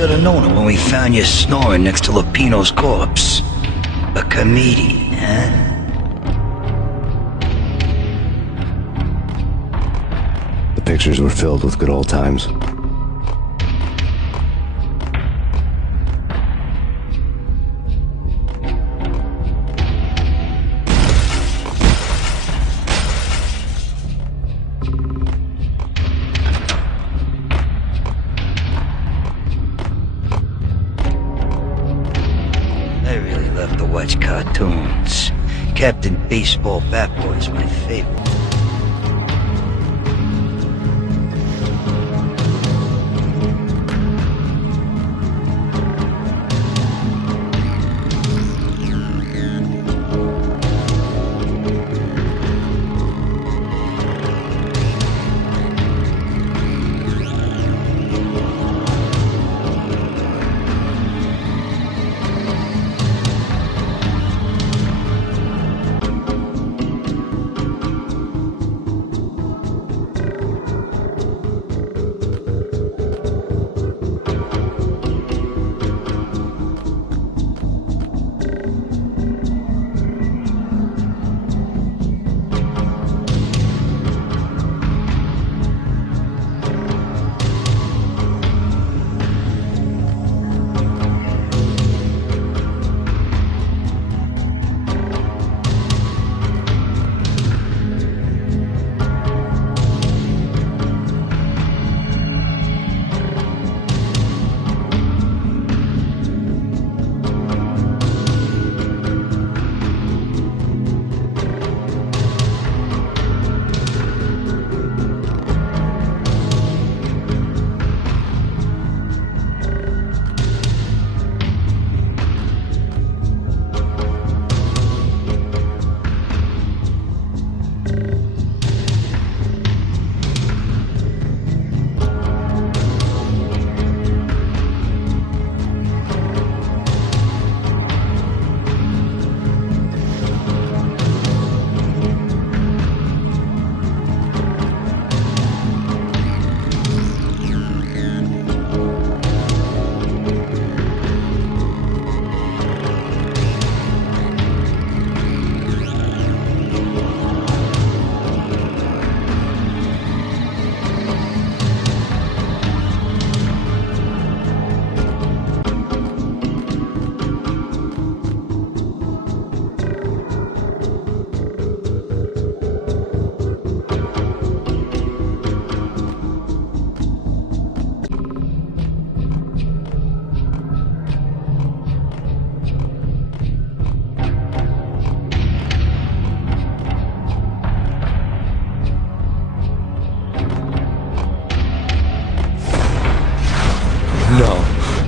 should have known it when we found you snoring next to Lupino's corpse. A comedian, huh? The pictures were filled with good old times. I really love to watch cartoons. Captain Baseball Bat-Boy is my favorite.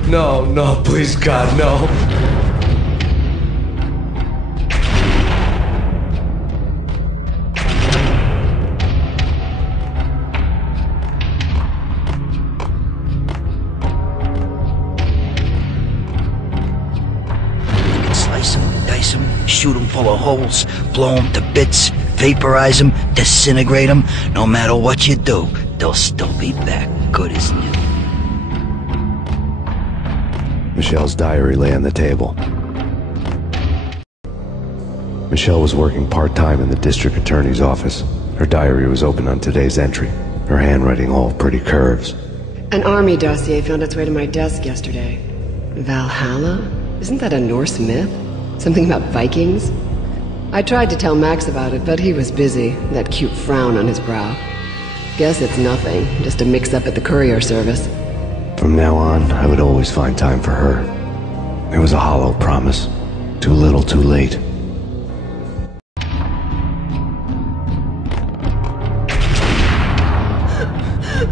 No, no, please God, no. Slice them, dice them, shoot them full of holes, blow them to bits, vaporize them, disintegrate them. No matter what you do, they'll still be back good as new. Michelle's diary lay on the table. Michelle was working part-time in the district attorney's office. Her diary was open on today's entry, her handwriting all pretty curves. An army dossier found its way to my desk yesterday. Valhalla? Isn't that a Norse myth? Something about Vikings? I tried to tell Max about it, but he was busy, that cute frown on his brow. Guess it's nothing, just a mix-up at the courier service. From now on, I would always find time for her. It was a hollow promise. Too little, too late.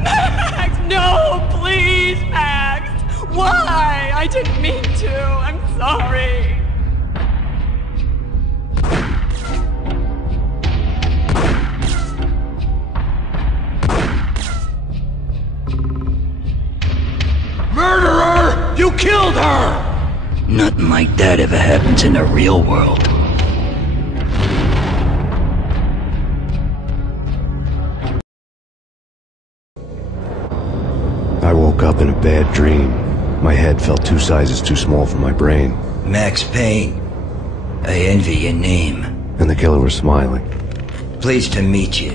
Max! No! Please, Max! Why? I didn't mean to. I'm sorry. Murderer! You killed her! Nothing like that ever happens in the real world. I woke up in a bad dream. My head felt 2 sizes too small for my brain. Max Payne. I envy your name. And the killer was smiling. Pleased to meet you.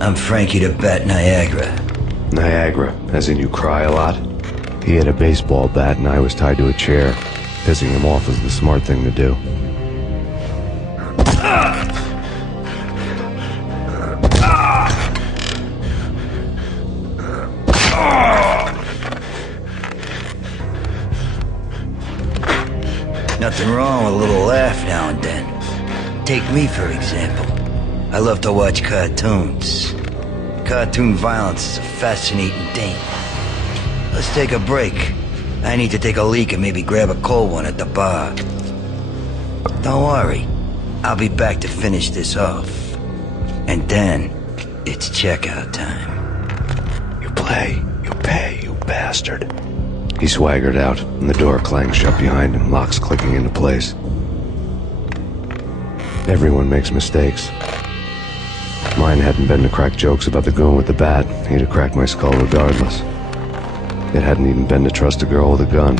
I'm Frankie the Bat Niagara. Niagara, as in you cry a lot? He had a baseball bat and I was tied to a chair. Pissing him off was the smart thing to do. Nothing wrong with a little laugh now and then. Take me, for example. I love to watch cartoons. Cartoon violence is a fascinating thing. Let's take a break. I need to take a leak and maybe grab a cold one at the bar. Don't worry. I'll be back to finish this off. And then, it's checkout time. You play, you pay, you bastard. He swaggered out, and the door clanged shut behind him, locks clicking into place. Everyone makes mistakes. Mine hadn't been to crack jokes about the goon with the bat. He'd have cracked my skull regardless. It hadn't even been to trust a girl with a gun.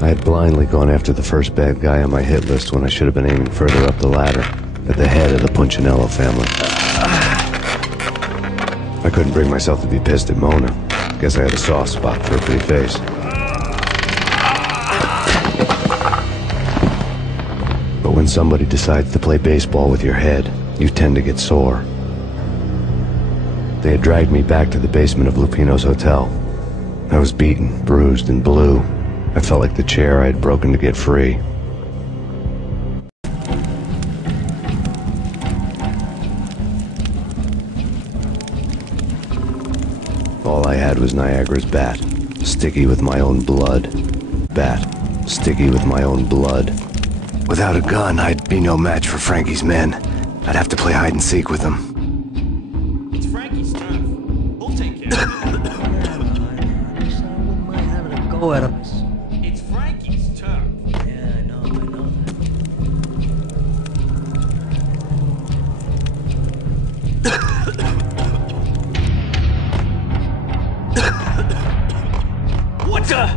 I had blindly gone after the first bad guy on my hit list when I should have been aiming further up the ladder, at the head of the Punchinello family. I couldn't bring myself to be pissed at Mona. Guess I had a soft spot for her pretty face. But when somebody decides to play baseball with your head, you tend to get sore. They had dragged me back to the basement of Lupino's hotel. I was beaten, bruised, and blue. I felt like the chair I had broken to get free. All I had was Niagara's bat, sticky with my own blood. Bat, sticky with my own blood. Without a gun, I'd be no match for Frankie's men. I'd have to play hide and seek with them. It's Frankie's turn. We'll take care of it. Go at him. It's Frankie's turn. Yeah, I know that. What the?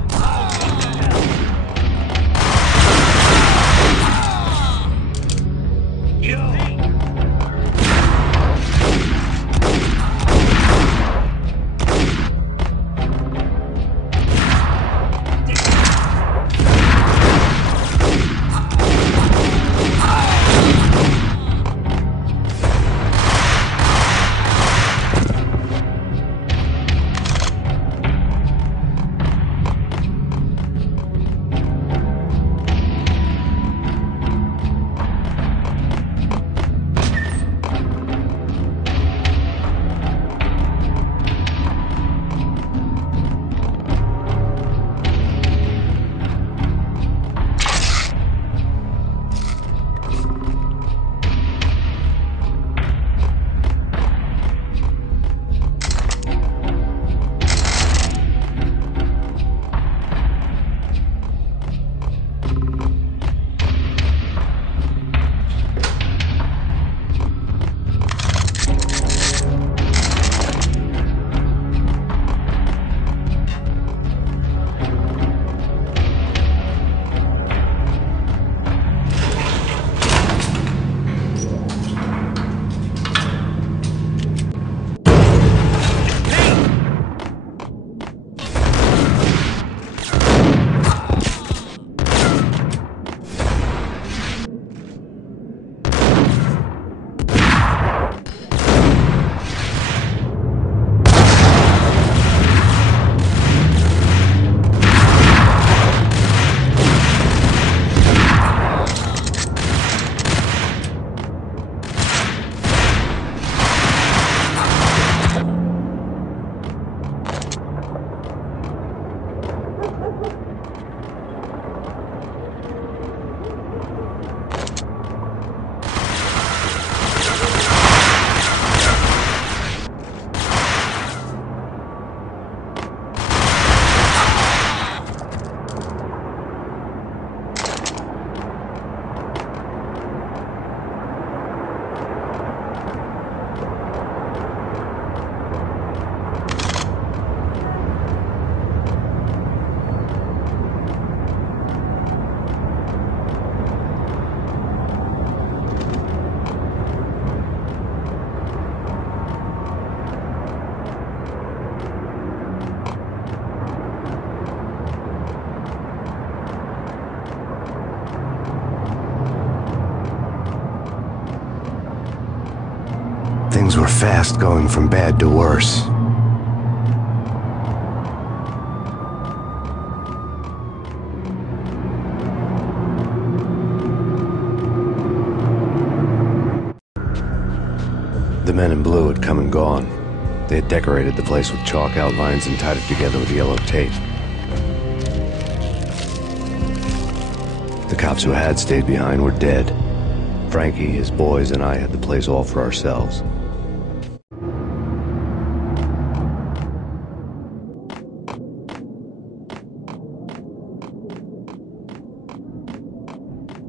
Things were fast going from bad to worse. The men in blue had come and gone. They had decorated the place with chalk outlines and tied it together with yellow tape. The cops who had stayed behind were dead. Frankie, his boys, and I had the place all for ourselves.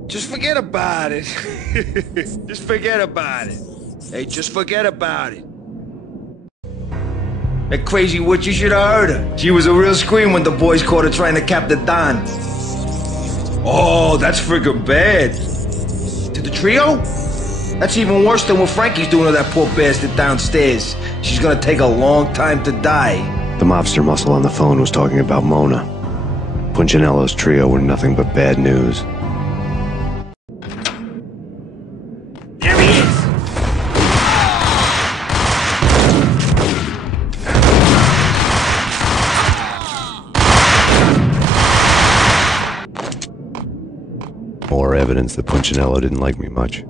Just forget about it. Just forget about it. Hey, just forget about it. That crazy witch, you should have heard her. She was a real scream when the boys caught her trying to cap the Don. Oh, that's friggin' bad. To the trio? That's even worse than what Frankie's doing to that poor bastard downstairs. She's gonna take a long time to die. The mobster muscle on the phone was talking about Mona. Punchinello's trio were nothing but bad news. There he is! More evidence that Punchinello didn't like me much.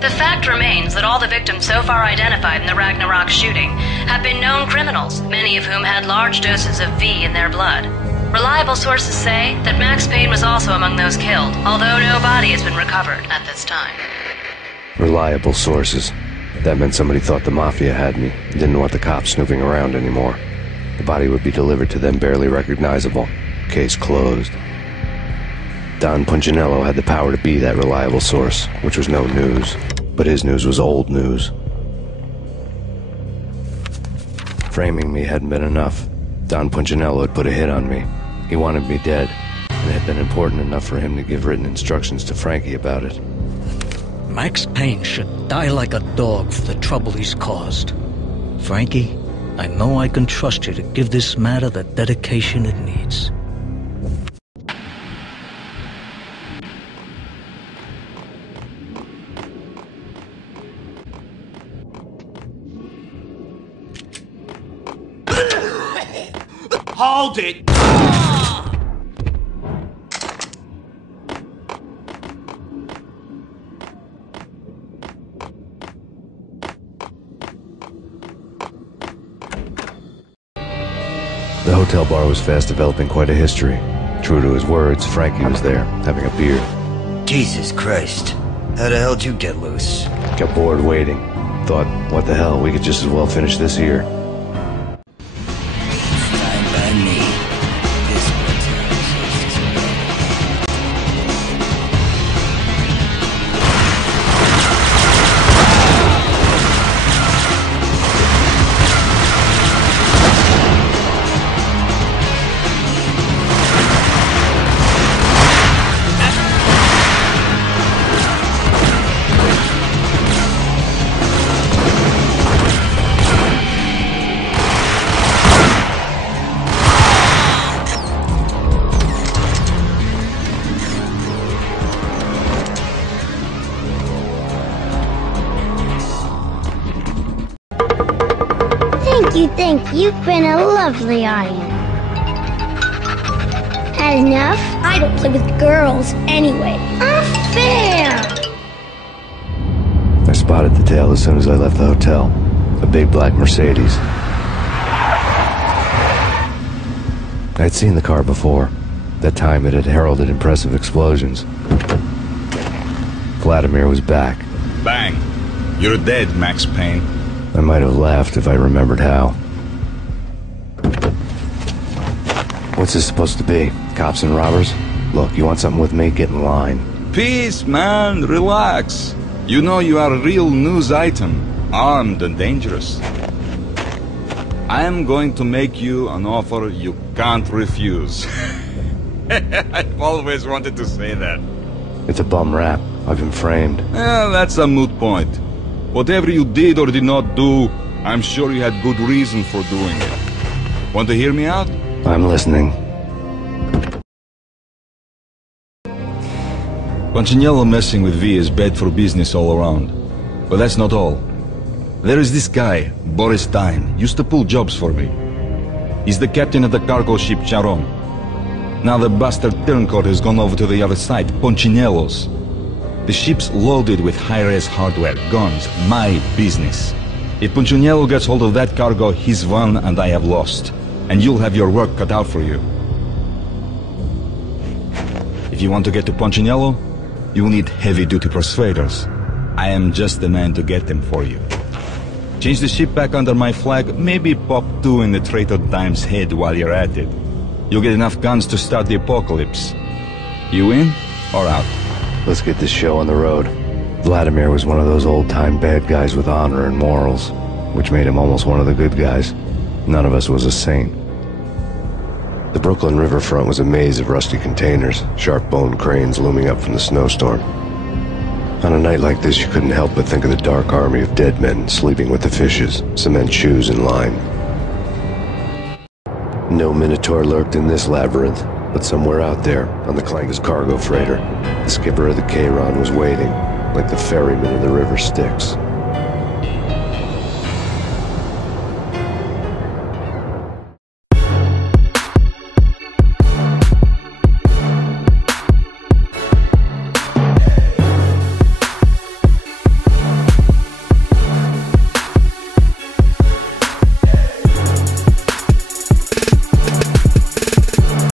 The fact remains that all the victims so far identified in the Ragnarok shooting have been known criminals, many of whom had large doses of V in their blood. Reliable sources say that Max Payne was also among those killed, although no body has been recovered at this time. Reliable sources. That meant somebody thought the Mafia had me and didn't want the cops snooping around anymore. The body would be delivered to them barely recognizable. Case closed. Don Punchinello had the power to be that reliable source, which was no news. But his news was old news. Framing me hadn't been enough. Don Punchinello had put a hit on me. He wanted me dead, and it had been important enough for him to give written instructions to Frankie about it. Max Payne should die like a dog for the trouble he's caused. Frankie, I know I can trust you to give this matter the dedication it needs. Hold it! The hotel bar was fast developing quite a history. True to his words, Frankie was there, having a beer. Jesus Christ. How the hell did you get loose? Got bored waiting. Thought, what the hell, we could just as well finish this here. Fine by me. This one's Thank you. You've been a lovely audience. Had enough? I don't play with girls anyway. Unfair! I spotted the tail as soon as I left the hotel. A big black Mercedes. I'd seen the car before. That time it had heralded impressive explosions. Vladimir was back. Bang! You're dead, Max Payne. I might have laughed if I remembered how. What's this supposed to be? Cops and robbers? Look, you want something with me? Get in line. Peace, man. Relax. You know you are a real news item. Armed and dangerous. I am going to make you an offer you can't refuse. I've always wanted to say that. It's a bum rap. I've been framed. Well, that's a moot point. Whatever you did or did not do, I'm sure you had good reason for doing it. Want to hear me out? I'm listening. Punchinello messing with V is bad for business all around. But that's not all. There is this guy, Boris Dine, used to pull jobs for me. He's the captain of the cargo ship Charon. Now the bastard turncoat has gone over to the other side, Punchinello's. The ship's loaded with high-res hardware, guns, my business. If Punchinello gets hold of that cargo, he's won and I have lost. And you'll have your work cut out for you. If you want to get to Punchinello, you'll need heavy-duty persuaders. I am just the man to get them for you. Change the ship back under my flag, maybe pop 2 in the traitor Dime's head while you're at it. You'll get enough guns to start the apocalypse. You in or out? Let's get this show on the road. Vladimir was one of those old-time bad guys with honor and morals, which made him almost one of the good guys. None of us was a saint. The Brooklyn riverfront was a maze of rusty containers, sharp-boned cranes looming up from the snowstorm. On a night like this, you couldn't help but think of the dark army of dead men sleeping with the fishes, cement shoes and lime. No Minotaur lurked in this labyrinth, but somewhere out there, on the Clanker's cargo freighter, the skipper of the Chiron was waiting, like the ferryman of the river Styx.